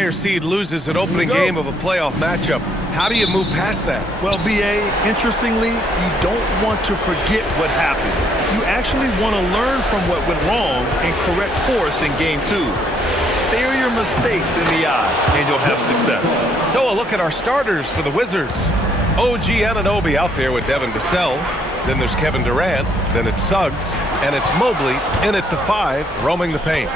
higher seed loses an opening game of a playoff matchup. How do you move past that? Well, B.A., interestingly, you don't want to forget what happened. You actually want to learn from what went wrong and correct course in game 2. Stare your mistakes in the eye, and you'll have success. So a look at our starters for the Wizards. OG Anunoby out there with Devin Vassell. Then there's Kevin Durant. Then it's Suggs. And it's Mobley in at the 5, roaming the paint.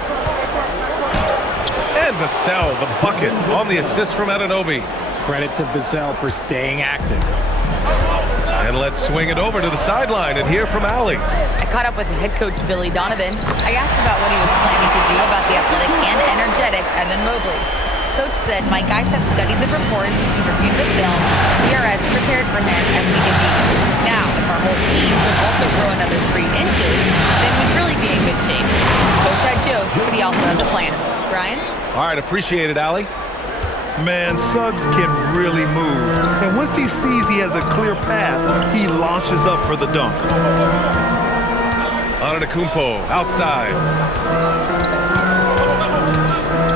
And Vassell, the bucket, on the assist from Anunoby. Credit to Vassell for staying active. And let's swing it over to the sideline and hear from Allie. I caught up with head coach Billy Donovan. I asked about what he was planning to do about the athletic and energetic Evan Mobley. Coach said, my guys have studied the reports, we've reviewed the film, we are as prepared for him as we can be. Now, if our whole team could also grow another 3 inches, then we'd really be in good shape. Coach had jokes, but he also has a plan. Brian? All right, appreciate it, Allie. Man, Suggs can really move. And once he sees he has a clear path, he launches up for the dunk. Antetokounmpo outside.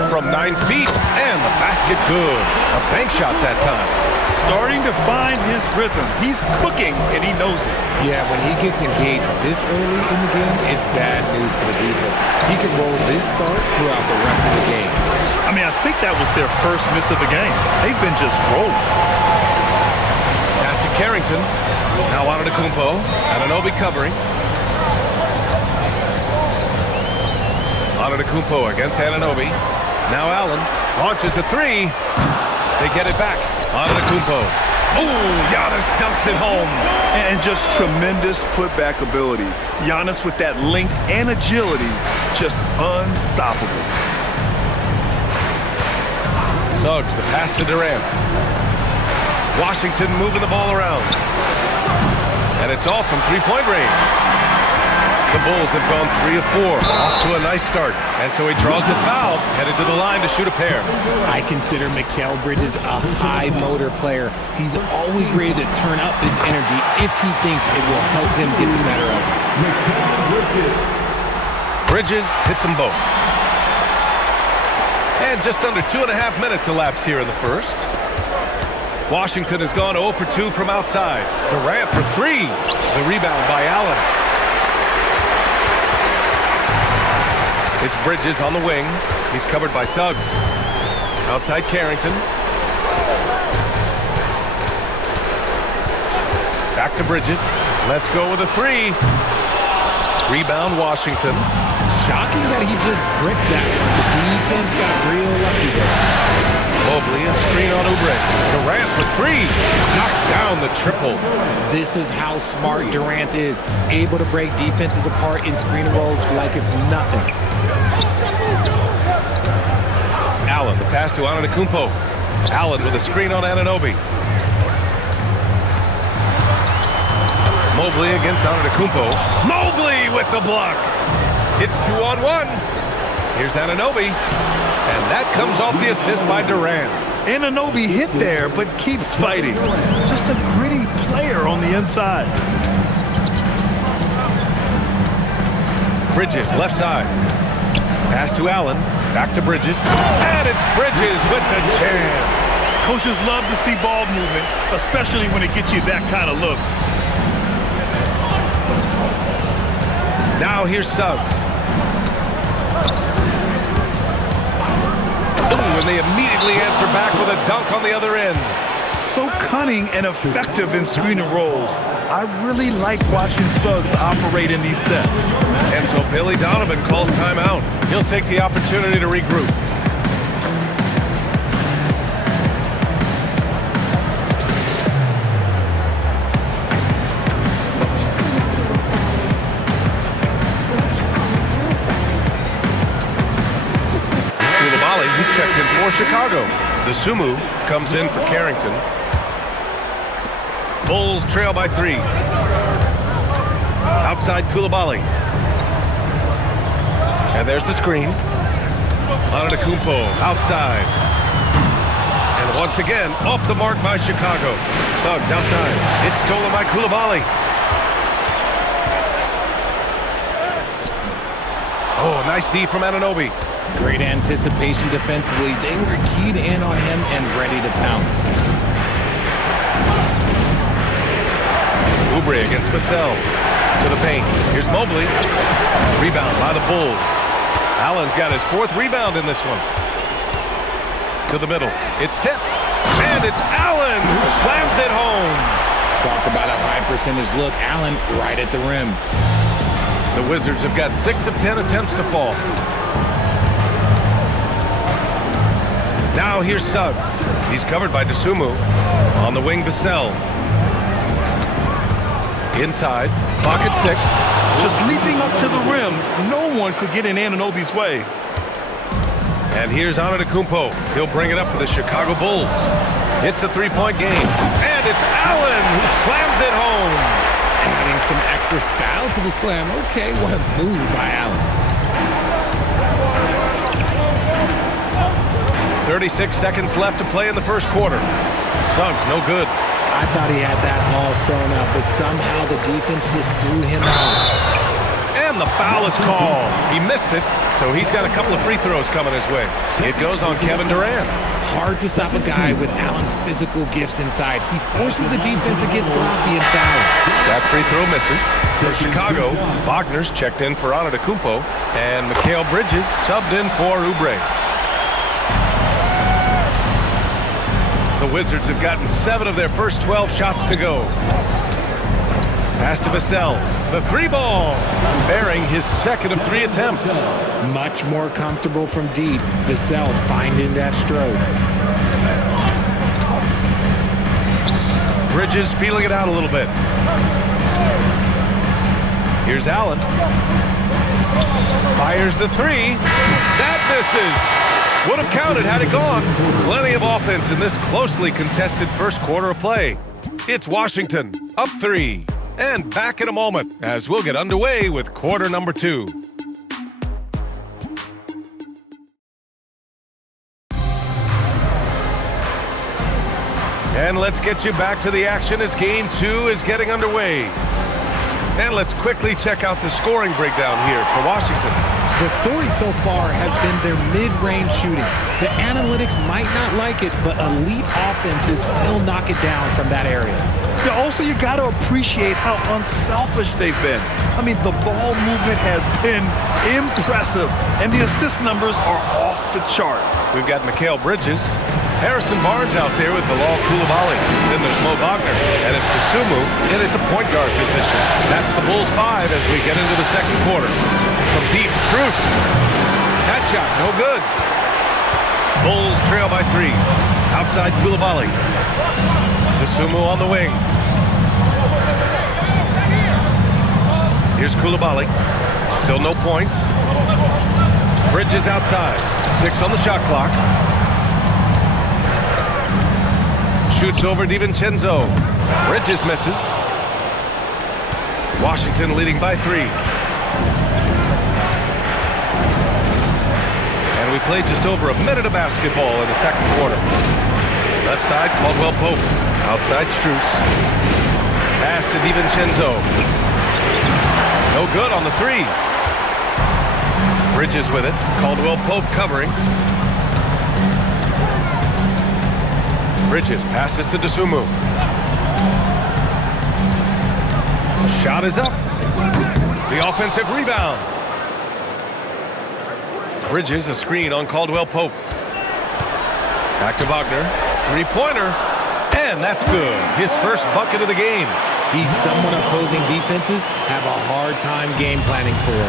From 9 feet, and the basket good. A bank shot that time. Starting to find his rhythm. He's cooking, and he knows it. Yeah, when he gets engaged this early in the game, it's bad news for the defense. He can roll this start throughout the rest of the game. I mean, I think that was their first miss of the game. They've been just rolling. Pass to Carrington. Now Antetokounmpo. Anunoby covering. Antetokounmpo against Anunoby. Now Allen launches a 3. They get it back. Antetokounmpo. Oh, Giannis dunks it home. And just tremendous putback ability. Giannis with that length and agility, just unstoppable. Suggs, the pass to Durant. Washington moving the ball around. And it's off from three-point range. The Bulls have gone 3 of 4, off to a nice start. And so he draws the foul, headed to the line to shoot a pair. I consider Mikal Bridges a high-motor player. He's always ready to turn up his energy if he thinks it will help him get the better of him. Bridges hits them both. And just under 2.5 minutes elapsed here in the first. Washington has gone 0 for 2 from outside. Durant for 3. The rebound by Allen. It's Bridges on the wing. He's covered by Suggs. Outside Carrington. Back to Bridges. Let's go with a 3. Rebound Washington. Shocking that he just bricked that one. The defense got real lucky there. Mobley, a screen on Oubre. Durant for 3. Knocks down the triple. This is how smart Durant is. Able to break defenses apart in screen rolls like it's nothing. Allen, the pass to Antetokounmpo. Allen with a screen on Anunoby. Mobley against Antetokounmpo. Mobley with the block. It's 2-on-1. Here's Anunoby. And that comes off the assist by Durant. Anunoby hit there, but keeps fighting. Just a gritty player on the inside. Bridges, left side. Pass to Allen. Back to Bridges. And it's Bridges with the jam. Coaches love to see ball movement, especially when it gets you that kind of look. Now here's Suggs. Ooh, and they immediately answer back with a dunk on the other end. So cunning and effective in screen and rolls. I really like watching Suggs operate in these sets. And so Billy Donovan calls timeout. He'll take the opportunity to regroup. He's checked in for Chicago. The Sumu comes in for Carrington. Bulls trail by 3. Outside Koulibaly. And there's the screen. Antetokounmpo outside. And once again, off the mark by Chicago. Suggs outside. It's stolen by Koulibaly. Oh, nice D from Anunoby. Great anticipation defensively. They were keyed in on him and ready to pounce. Oubre against Vassell. To the paint. Here's Mobley. Rebound by the Bulls. Allen's got his 4th rebound in this one. To the middle. It's tipped. And it's Allen who slams it home. Talk about a high percentage look. Allen right at the rim. The Wizards have got 6 of 10 attempts to fall. Now here's Suggs. He's covered by Dosunmu. On the wing, Vassell. Inside. Clock at 6. Just leaping up to the rim, no one could get in Anunoby's way. And here's Antetokounmpo. He'll bring it up for the Chicago Bulls. It's a 3-point game. And it's Allen who slams it home. Adding some extra style to the slam. Okay, what a move by Allen. 36 seconds left to play in the first quarter. Suggs, no good. I thought he had that ball thrown up, but somehow the defense just threw him out. And the foul is called. He missed it, so he's got a couple of free throws coming his way. It goes on Kevin Durant. Hard to stop a guy with Allen's physical gifts inside. He forces the defense to get sloppy and foul. That free throw misses. For Chicago, Wagner's checked in for Antetokounmpo, and Mikal Bridges subbed in for Oubre. The Wizards have gotten 7 of their first 12 shots to go. Pass to Vassell. The 3-ball. Bearing his 2nd of 3 attempts. Much more comfortable from deep. Vassell finding that stroke. Bridges feeling it out a little bit. Here's Allen. Fires the 3. That misses. Would have counted had it gone. Plenty of offense in this closely contested first quarter of play. It's Washington, up 3. And back in a moment as we'll get underway with quarter number 2. And let's get you back to the action as game 2 is getting underway. And let's quickly check out the scoring breakdown here for Washington. The story so far has been their mid-range shooting. The analytics might not like it, but elite offenses still knock it down from that area. Yeah, also, you got to appreciate how unselfish they've been. I mean, the ball movement has been impressive, and the assist numbers are off the chart. We've got Mikal Bridges, Harrison Barnes out there with Bilal Coulibaly. Then there's Mo Wagner, and it's Dosunmu in at the point guard position. That's the Bulls 5 as we get into the second quarter. From deep, Strus. That shot, no good. Bulls trail by 3. Outside Coulibaly. Dosunmu on the wing. Here's Coulibaly. Still no points. Bridges outside. 6 on the shot clock. Shoots over DiVincenzo. Bridges misses. Washington leading by 3. And we played just over a minute of basketball in the second quarter. Left side, Caldwell Pope. Outside, Strus. Pass to DiVincenzo. No good on the 3. Bridges with it. Caldwell Pope covering. Bridges passes to Dosunmu. Shot is up. The offensive rebound. Bridges, a screen on Caldwell Pope. Back to Wagner. 3-pointer. And that's good. His first bucket of the game. He's someone opposing defenses have a hard time game planning for.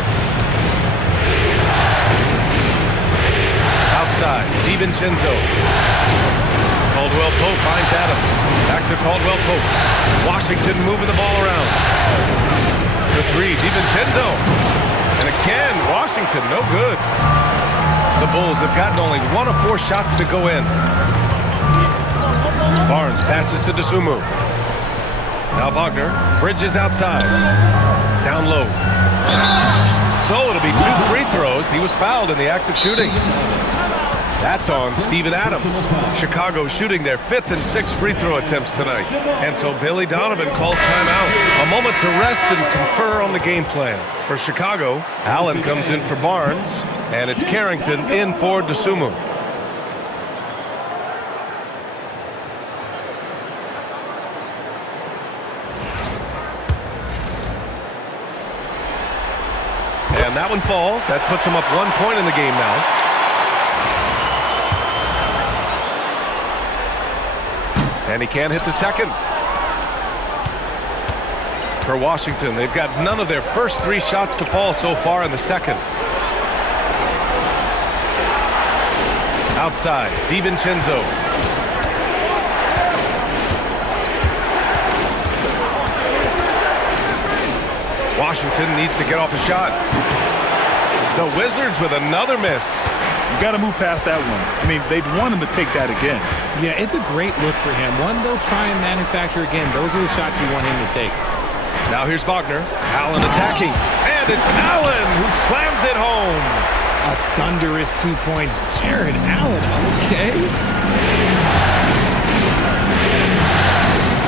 Outside, DiVincenzo. Caldwell Pope finds Adams. Back to Caldwell Pope. Washington moving the ball around. The 3, DiVincenzo. And again, Washington, no good. The Bulls have gotten only 1 of 4 shots to go in. Barnes passes to Dosunmu. Now Wagner. Bridges outside. Down low. So it'll be 2 free throws. He was fouled in the act of shooting. That's on Steven Adams. Chicago shooting their 5th and 6th free throw attempts tonight. And so Billy Donovan calls timeout. A moment to rest and confer on the game plan. For Chicago, Allen comes in for Barnes, and it's Carrington in for DeSumo. And that one falls. That puts him up 1 point in the game now. And he can't hit the second. For Washington, they've got none of their first 3 shots to fall so far in the second. Outside, DiVincenzo. Washington needs to get off a shot. The Wizards with another miss. You got to move past that one. I mean, they'd want him to take that again. Yeah, it's a great look for him. One they'll try and manufacture again. Those are the shots you want him to take. Now here's Wagner. Allen attacking. And it's Allen who slams it home. A thunderous 2 points. Jared Allen, okay.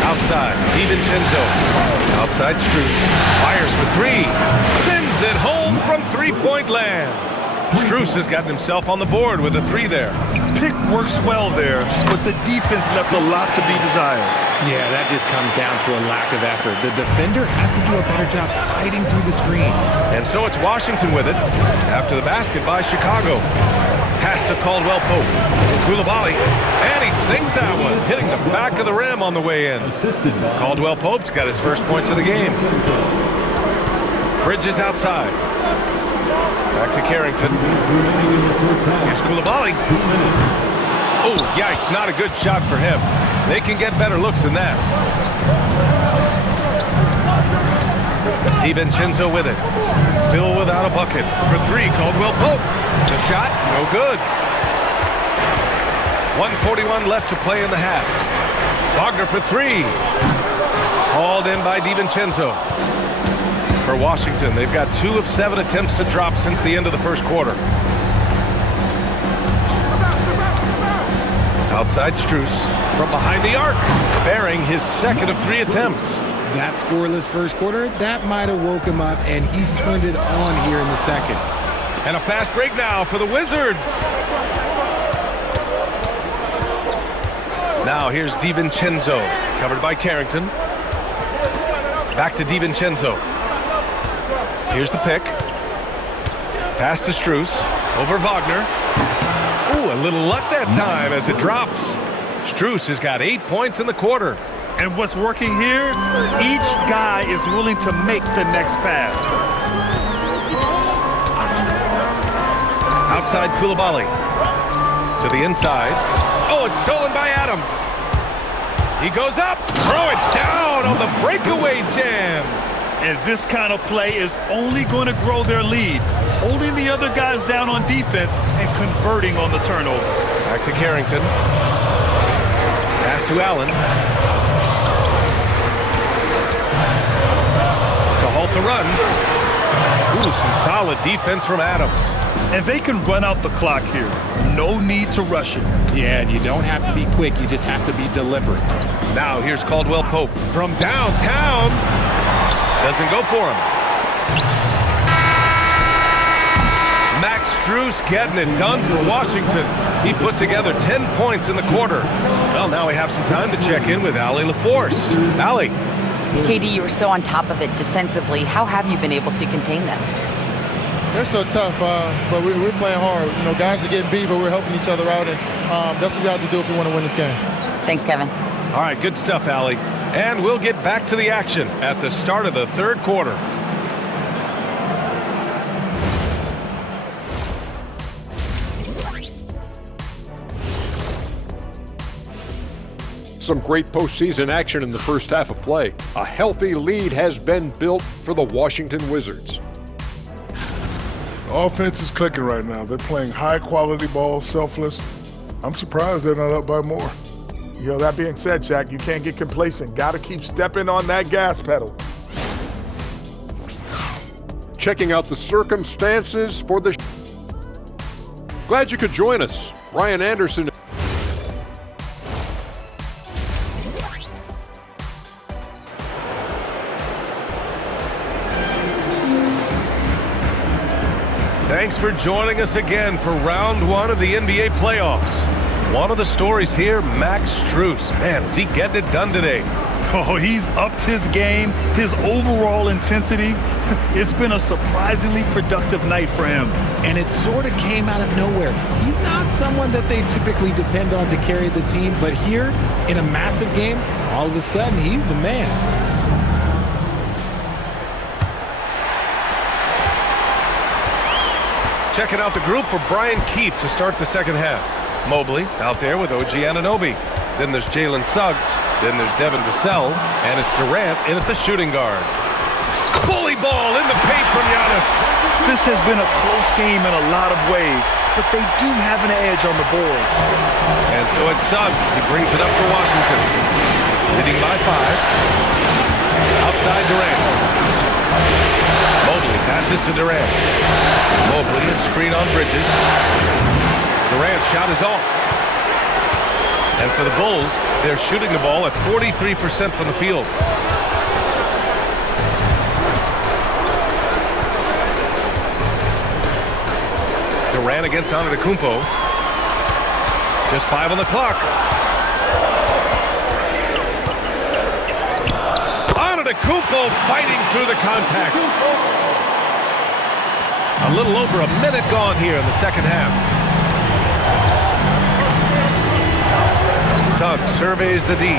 Outside, DiVincenzo. Outside, Strus. Fires for 3. Sends it home from three-point land. Strus has gotten himself on the board with a 3 there. Pick works well there, but the defense left a lot to be desired. Yeah, that just comes down to a lack of effort. The defender has to do a better job fighting through the screen. And so it's Washington with it after the basket by Chicago. Pass to Caldwell Pope. Coulibaly. And he sinks that one, hitting the back of the rim on the way in. Caldwell Pope's got his first points of the game. Bridges outside. Back to Carrington. Here's Coulibaly. Oh, yikes, not a good shot for him. They can get better looks than that. DiVincenzo with it. Still without a bucket. For 3, Caldwell Pope. The shot, no good. 1:41 left to play in the half. Wagner for 3. Hauled in by DiVincenzo. For Washington, they've got 2 of 7 attempts to drop since the end of the first quarter. Outside Strus from behind the arc, bearing his 2nd of 3 attempts. That scoreless first quarter, that might have woke him up, and he's turned it on here in the second. And a fast break now for the Wizards. Now here's DiVincenzo, covered by Carrington. Back to DiVincenzo. Here's the pick. Pass to Strus. Over Wagner. Ooh, a little luck that time as it drops. Strus has got 8 points in the quarter. And what's working here? Each guy is willing to make the next pass. Outside Coulibaly. To the inside. Oh, it's stolen by Adams. He goes up. Throw it down on the breakaway jam. And this kind of play is only going to grow their lead, holding the other guys down on defense and converting on the turnover. Back to Carrington. Pass to Allen. To halt the run. Ooh, some solid defense from Adams. And they can run out the clock here. No need to rush it. Yeah, and you don't have to be quick. You just have to be deliberate. Now here's Caldwell Pope from downtown. Doesn't go for him. Max Strus getting it done for Washington. He put together 10 points in the quarter. Well, now we have some time to check in with Allie LaForce. Allie. KD, you were so on top of it defensively. How have you been able to contain them? They're so tough, but we're playing hard. You know, guys are getting beat, but we're helping each other out, and that's what we have to do if we want to win this game. Thanks, Kevin. All right, good stuff, Allie. And we'll get back to the action at the start of the third quarter. Some great postseason action in the first half of play. A healthy lead has been built for the Washington Wizards. Offense is clicking right now. They're playing high-quality ball, selfless. I'm surprised they're not up by more. You know, that being said, Shaq, you can't get complacent. Got to keep stepping on that gas pedal. Checking out the circumstances for the... Glad you could join us. Ryan Anderson. Thanks for joining us again for round one of the NBA playoffs. One of the stories here, Max Strus. Man, is he getting it done today? Oh, he's upped his game, his overall intensity. It's been a surprisingly productive night for him. And it sort of came out of nowhere. He's not someone that they typically depend on to carry the team, but here in a massive game, all of a sudden, he's the man. Checking out the group for Brian Keefe to start the second half. Mobley out there with OG Anunoby. Then there's Jalen Suggs. Then there's Devin Vassell. And it's Durant in at the shooting guard. Bully ball in the paint from Giannis. This has been a close game in a lot of ways, but they do have an edge on the boards. And so it's Suggs. He brings it up for Washington. Leading by 5. Outside Durant. Mobley passes to Durant. Mobley, a screen on Bridges. Durant's shot is off. And for the Bulls, they're shooting the ball at 43% from the field. Durant against Antetokounmpo. Just 5 on the clock. Antetokounmpo fighting through the contact. A little over a minute gone here in the second half. Suggs surveys the D.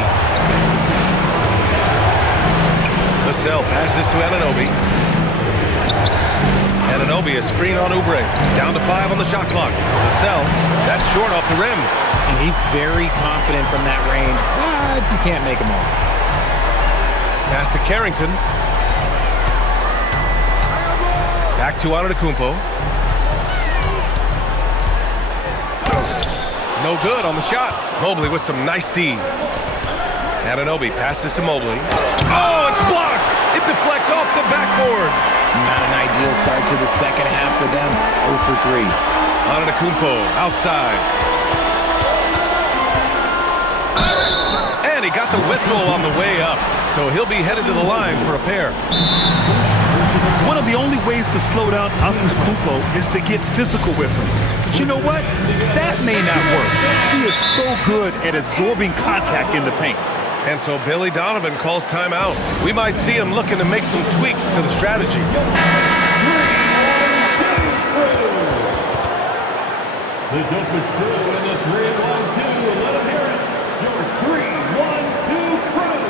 Vassell passes to Anunoby. Anunoby, a screen on Oubre. Down to 5 on the shot clock. Vassell, that's short off the rim. And he's very confident from that range, but you can't make him all. Pass to Carrington. Back to Antetokounmpo. No good on the shot. Mobley with some nice D. Anunoby passes to Mobley. Oh, it's blocked! It deflects off the backboard. Not an ideal start to the second half for them. 0 for 3. Antetokounmpo outside. And he got the whistle on the way up. So he'll be headed to the line for a pair. One of the only ways to slow down Antetokounmpo is to get physical with him. But you know what? That may not work. He is so good at absorbing contact in the paint. And so Billy Donovan calls timeout. We might see him looking to make some tweaks to the strategy. The Dopest Crew in the 3-1-2. Let them hear it. Your 3-1-2 crew.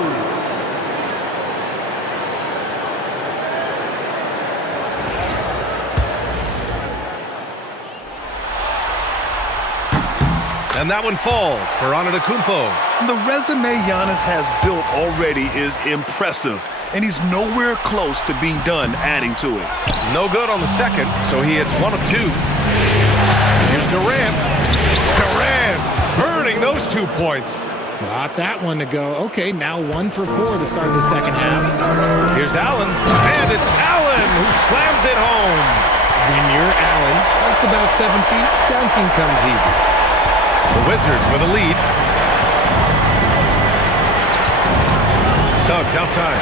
And that one falls for Antetokounmpo. The resume Giannis has built already is impressive, and he's nowhere close to being done adding to it. No good on the second, so he hits 1 of 2. Here's Durant. Durant earning those 2 points. Got that one to go. Okay, now 1 for 4 to start the second half. Here's Allen, and it's Allen who slams it home. When you're Allen, just about 7 feet, dunking comes easy. The Wizards with a lead. Suggs outside.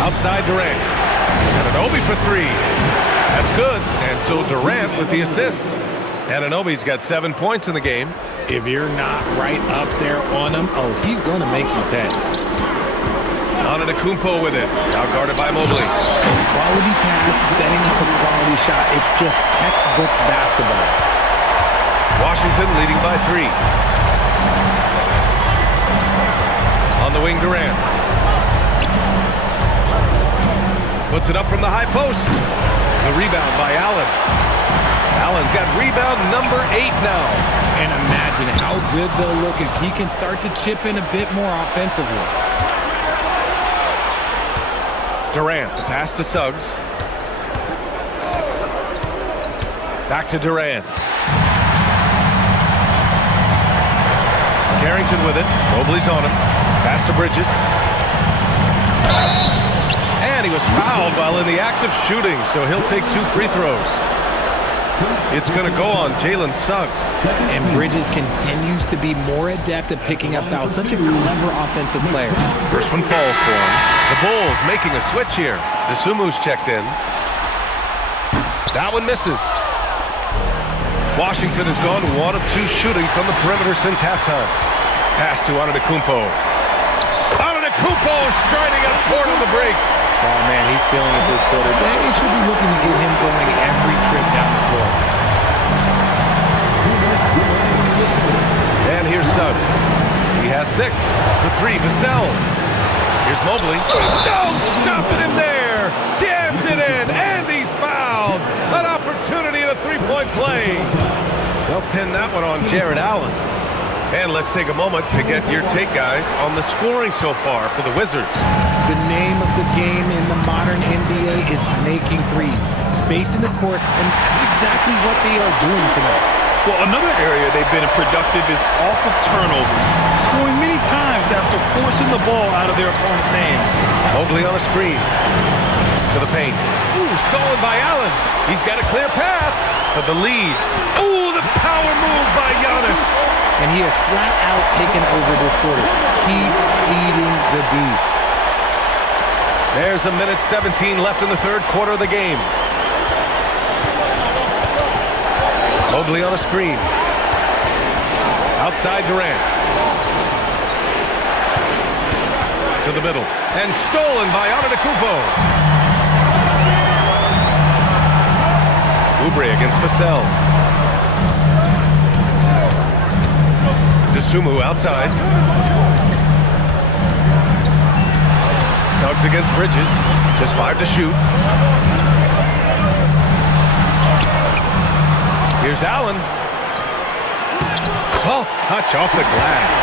Outside Durant. Anunoby for 3. That's good. And so Durant with the assist. Anunoby's got 7 points in the game. If you're not right up there on him, oh, he's going to make you pay. Antetokounmpo with it. Now guarded by Mobley. Quality pass, setting up a quality shot. It's just textbook basketball. Washington leading by 3. On the wing, Durant. Puts it up from the high post. The rebound by Allen. Allen's got rebound number 8 now. And imagine how good they'll look if he can start to chip in a bit more offensively. Durant, the pass to Suggs. Back to Durant. Carrington with it. Mobley's on him. Pass to Bridges. And he was fouled while in the act of shooting, so he'll take 2 free throws. It's going to go on Jalen Suggs. And Bridges continues to be more adept at picking up fouls. Such a clever offensive player. First one falls for him. The Bulls making a switch here. Desumu's checked in. That one misses. Washington has gone 1 of 2 shooting from the perimeter since halftime. Pass to Antetokounmpo. Antetokounmpo striding up court on the break. Oh, man, he's feeling it this quarter. They should be looking to get him going every trip down the floor. And here's Suggs. He has 6 for 3. Vassell. Here's Mobley. No, stopping him there. Jams it in, and he's fouled. An opportunity in a 3-point play. They'll pin that one on Jared Allen. And let's take a moment to get your take, guys, on the scoring so far for the Wizards. The name of the game in the modern NBA is making threes. Space in the court, and that's exactly what they are doing tonight. Well, another area they've been productive is off of turnovers, scoring many times after forcing the ball out of their opponent's hands. Mobley on a screen. To the paint. Ooh, stolen by Allen. He's got a clear path for the lead. Ooh, the power move by Giannis. And he has flat out taken over this quarter. Keep feeding the beast. There's a minute 17 left in the third quarter of the game. Mobley on a screen. Outside Durant. To the middle. And stolen by Antetokounmpo. Oubre against Vassell. Dosunmu outside. Suggs against Bridges. Just 5 to shoot. Here's Allen. Soft touch off the glass.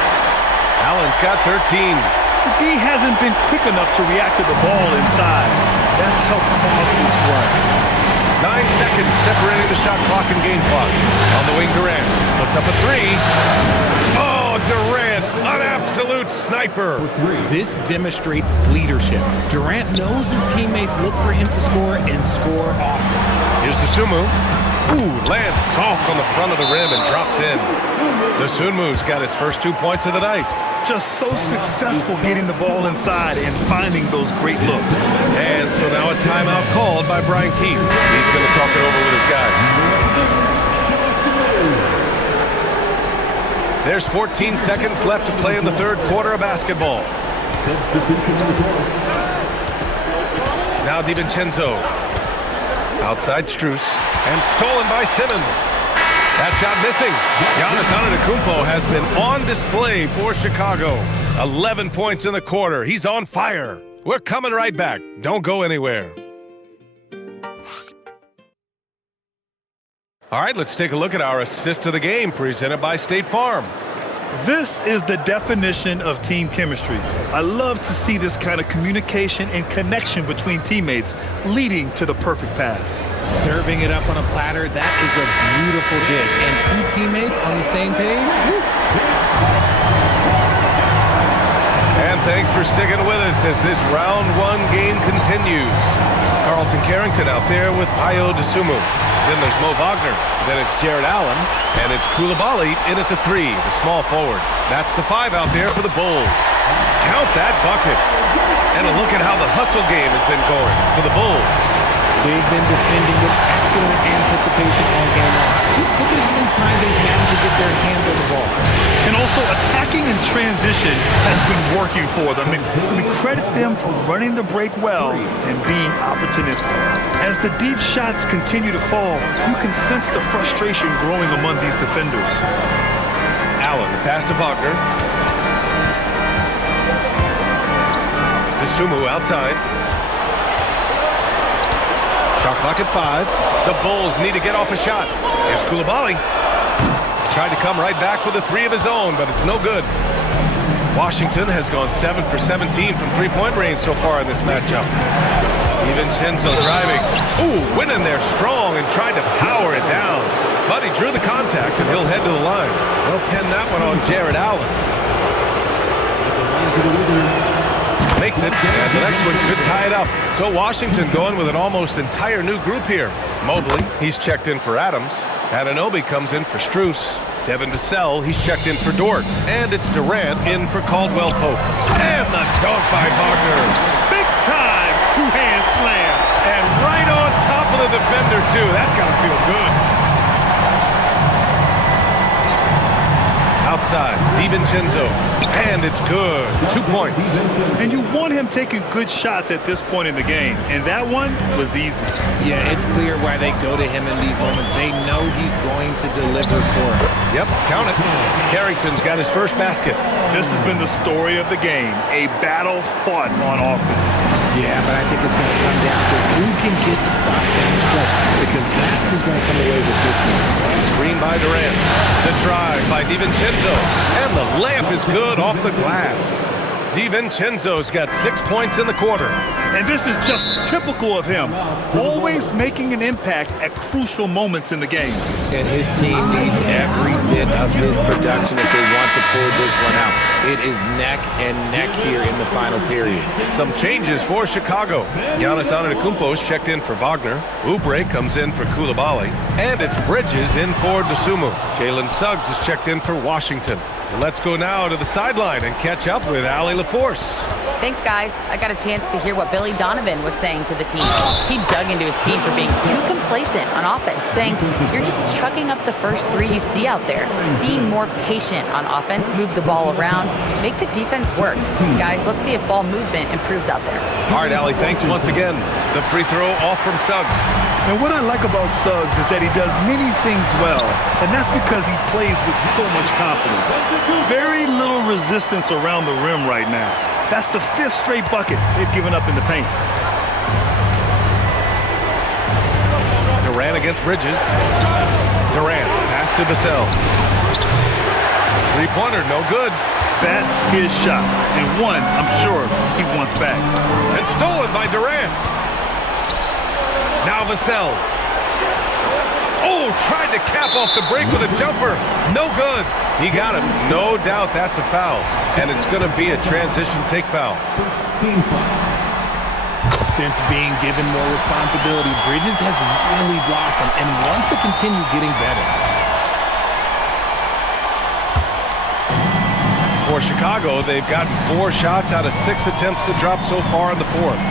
Allen's got 13. The D hasn't been quick enough to react to the ball inside. That's helped cause this run. 9 seconds separating the shot clock and game clock. On the wing, Durant puts up a 3. Oh, Durant, an absolute sniper. This demonstrates leadership. Durant knows his teammates look for him to score and score often. Here's Dosunmu. Ooh, lands soft on the front of the rim and drops in. Dosunmu's got his first 2 points of the night. Just so successful getting the ball inside and finding those great looks. And so now a timeout called by Brian Keefe. He's going to talk it over with his guys. There's 14 seconds left to play in the third quarter of basketball. Now DiVincenzo. Outside Strus. And stolen by Simmons. That shot missing. Giannis Antetokounmpo has been on display for Chicago. 11 points in the quarter. He's on fire. We're coming right back. Don't go anywhere. All right, let's take a look at our assist of the game presented by State Farm. This is the definition of team chemistry. I love to see this kind of communication and connection between teammates leading to the perfect pass. Serving it up on a platter, that is a beautiful dish. And 2 teammates on the same page. Woo. And thanks for sticking with us as this round 1 game continues. Carlton Carrington out there with Ayo Dosunmu. Then there's Mo Wagner. Then it's Jared Allen. And it's Coulibaly in at the 3, the small forward. That's the 5 out there for the Bulls. Count that bucket. And a look at how the hustle game has been going for the Bulls. They've been defending with excellent anticipation all game long. Just look at how many times they've managed to get their hands on the ball. And also attacking in transition has been working for them. And we credit them for running the break well and being opportunistic. As the deep shots continue to fall, you can sense the frustration growing among these defenders. Allen, the pass to Wagner. Dosunmu outside. Shot clock at 5. The Bulls need to get off a shot. Here's Coulibaly. Tried to come right back with a 3 of his own, but it's no good. Washington has gone 7 for 17 from 3-point range so far in this matchup. DiVincenzo driving. Ooh, went in there strong and tried to power it down. But he drew the contact, and he'll head to the line. They'll pin that one on Jared Allen. Makes it, and the next one could tie it up. So Washington going with an almost entire new group here. Mobley, he's checked in for Adams. Anunoby comes in for Strus. Devin Vassell, he's checked in for Dort. And it's Durant in for Caldwell Pope. And the dunk by Wagner. Big time two-hand slam. And right on top of the defender, too. That's got to feel good. Outside, DiVincenzo. And it's good. 2 points. And you want him taking good shots at this point in the game. And that one was easy. Yeah, it's clear why they go to him in these moments. They know he's going to deliver for them. Yep, count it. Carrington's got his first basket. This has been the story of the game. A battle fought on offense. Yeah, but I think it's going to come down to who can get the stops down the stretch, because that's who's going to come away with this one. Screen by Durant. The drive by DiVincenzo. And the layup is good off the glass. DiVincenzo's got 6 points in the quarter. And this is just typical of him. Always making an impact at crucial moments in the game. And his team needs every bit of his production if they want to pull this one out. It is neck and neck here in the final period. Some changes for Chicago. Giannis Antetokounmpo's checked in for Wagner. Oubre comes in for Koulibaly. And it's Bridges in for Dosunmu. Jalen Suggs is checked in for Washington. Let's go now to the sideline and catch up with Allie LaForce. Thanks, guys. I got a chance to hear what Billy Donovan was saying to the team. He dug into his team for being too complacent on offense, saying, you're just chucking up the first three you see out there. Being more patient on offense, move the ball around, make the defense work. Guys, let's see if ball movement improves out there. All right, Allie, thanks once again. The free throw off from Suggs. And what I like about Suggs is that he does many things well, and that's because he plays with so much confidence. Very little resistance around the rim right now. That's the 5th straight bucket they've given up in the paint. Durant against Bridges. Durant, pass to Vassell. Three-pointer, no good. That's his shot, and one I'm sure he wants back. And stolen by Durant. Now Vassell. Oh, tried to cap off the break with a jumper. No good. He got him. No doubt that's a foul. And it's going to be a transition take foul. Since being given more responsibility, Bridges has really blossomed and wants to continue getting better. For Chicago, they've gotten 4 shots out of 6 attempts to drop so far in the fourth.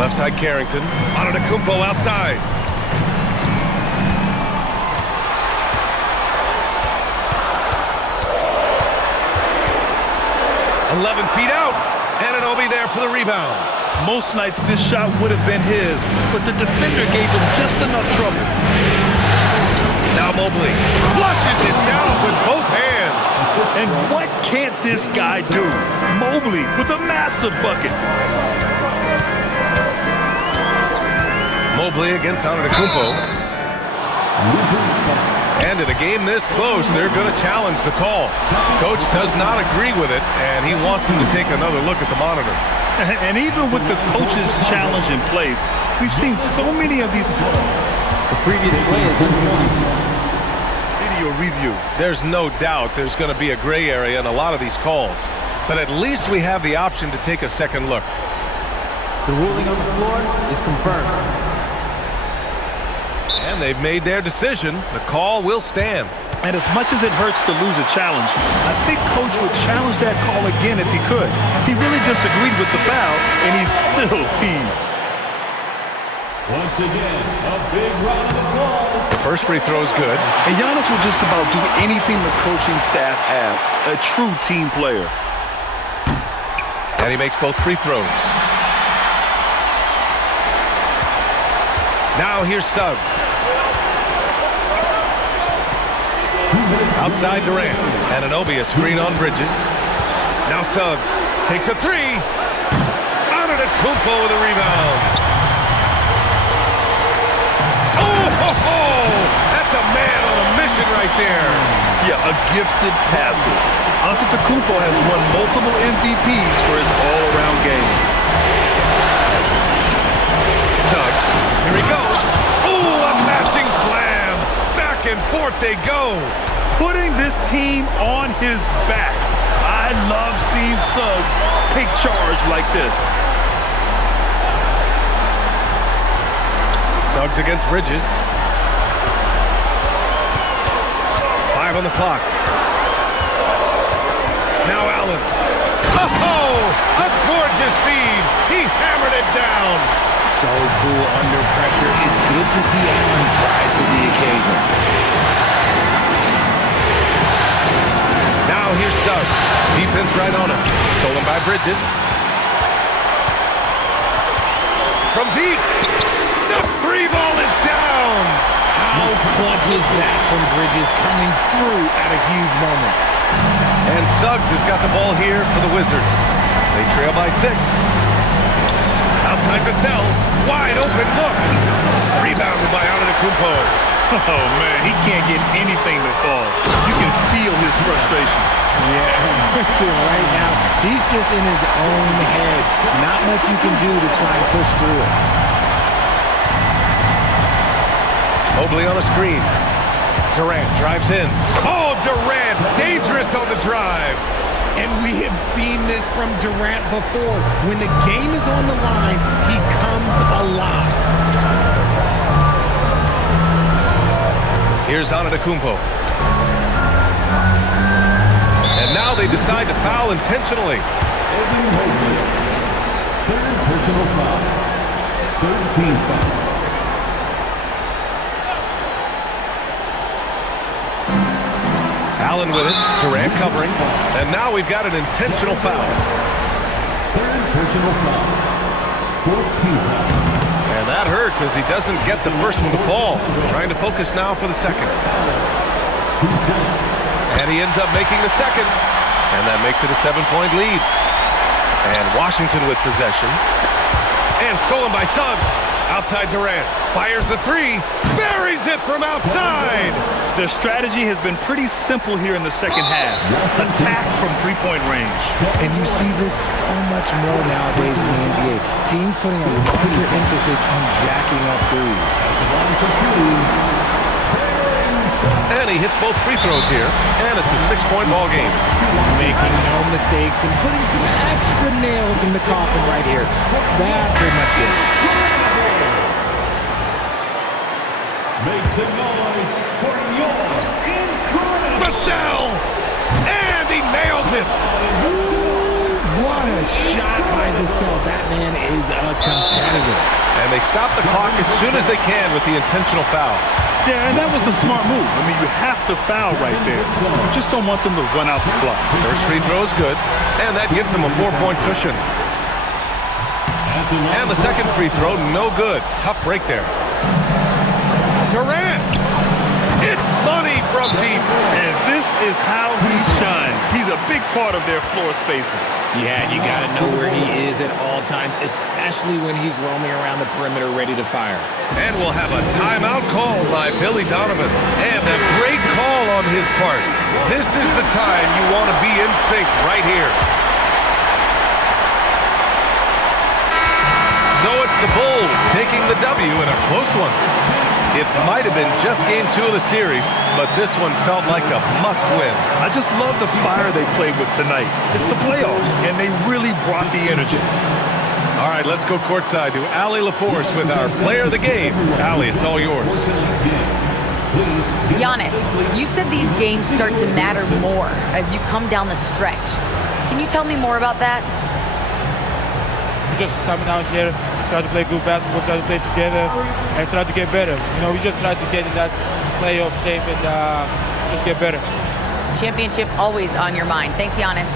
Left side Carrington. Antetokounmpo outside. "11 feet out. Anunoby there for the rebound. Most nights this shot would have been his, but the defender gave him just enough trouble. Now Mobley flushes it down with both hands. And what can't this guy do? Mobley with a massive bucket. Mobley against Antetokounmpo. And in a game this close, they're going to challenge the call. Coach does not agree with it, and he wants him to take another look at the monitor. And even with the coach's challenge in place, we've seen so many of these. The previous play is video review. There's no doubt there's going to be a gray area in a lot of these calls, but at least we have the option to take a second look. The ruling on the floor is confirmed. And they've made their decision. The call will stand. And as much as it hurts to lose a challenge, I think Coach would challenge that call again if he could. He really disagreed with the foul, and he's still peeved. Once again, a big round of applause. The first free throw is good. And Giannis will just about do anything the coaching staff asks. A true team player. And he makes both free throws. Now here's Suggs. Outside Durant. Anunoby, a screen on Bridges. Now Suggs takes a three. Antetokounmpo with a rebound. Oh, that's a man on a mission right there. Yeah, a gifted passer. Antetokounmpo has won multiple MVPs for his all-around game. Suggs, here he goes. Oh, a matching slam. Back and forth they go. Putting this team on his back. I I love seeing Suggs take charge like this. Suggs against Bridges. 5 on the clock. Now Allen. Oh, a gorgeous feed. He hammered it down. So cool under pressure. It's good to see Allen rise to the occasion. Now here's Suggs. Defense right on him. Stolen by Bridges. From deep. The free ball is down. How clutch is that from Bridges coming through at a huge moment? And Suggs has got the ball here for the Wizards. They trail by 6. Outside Vassell. Wide open look. Rebounded by Antetokounmpo. Oh, man, he can't get anything to fall. You can feel his frustration. Yeah, right now, he's just in his own head. Not much you can do to try and push through it. Mobley on a screen. Durant drives in. Oh, Durant, dangerous on the drive. And we have seen this from Durant before. When the game is on the line, he comes alive. Here's Antetokounmpo. And now they decide to foul intentionally. Evan Mobley, third personal foul. 13 foul. Allen with it. Durant covering. And now we've got an intentional foul. Third personal foul. 14 foul. And that hurts as he doesn't get the first one to fall. Trying to focus now for the second. And he ends up making the second. And that makes it a 7-point lead. And Washington with possession. And stolen by Suggs. Outside Durant. Fires the 3. Buries it from outside. Their strategy has been pretty simple here in the second half. Attack from three-point range. And you see this so much more nowadays in the NBA. Teams putting a larger emphasis on jacking up threes. And he hits both free throws here. And it's a 6-point ball game. Making no mistakes and putting some extra nails in the coffin right here. That pretty much did it. Make some noise for your incredible Vassell! And he nails it! What a shot by Vassell. That man is a competitor. And they stop the clock as soon as they can with the intentional foul. Yeah, and that was a smart move. I mean, you have to foul right there. You just don't want them to run out the clock. First free throw is good, and that gives them a 4-point cushion. And the second free throw, no good. Tough break there. Durant! It's money from deep. And this is how he shines. He's a big part of their floor spacing. Yeah, and you got to know where he is at all times, especially when he's roaming around the perimeter ready to fire. And we'll have a timeout call by Billy Donovan. And a great call on his part. This is the time you want to be in sync right here. So it's the Bulls taking the W in a close one. It might have been just game 2 of the series, but this one felt like a must-win. I just love the fire they played with tonight. It's the playoffs, and they really brought the energy. All right, let's go courtside to Allie LaForce with our player of the game. Allie, it's all yours. Giannis, you said these games start to matter more as you come down the stretch. Can you tell me more about that? Just coming out here, try to play good basketball, try to play together, and try to get better. You know, we just try to get in that playoff shape and just get better. Championship always on your mind. Thanks, Giannis.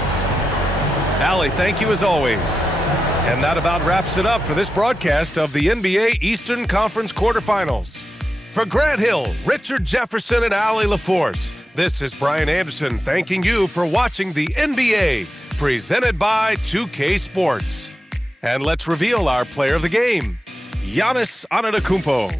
Allie, thank you as always. And that about wraps it up for this broadcast of the NBA Eastern Conference quarterfinals. For Grant Hill, Richard Jefferson, and Allie LaForce, this is Brian Anderson thanking you for watching the NBA, presented by 2K Sports. And let's reveal our player of the game, Giannis Antetokounmpo.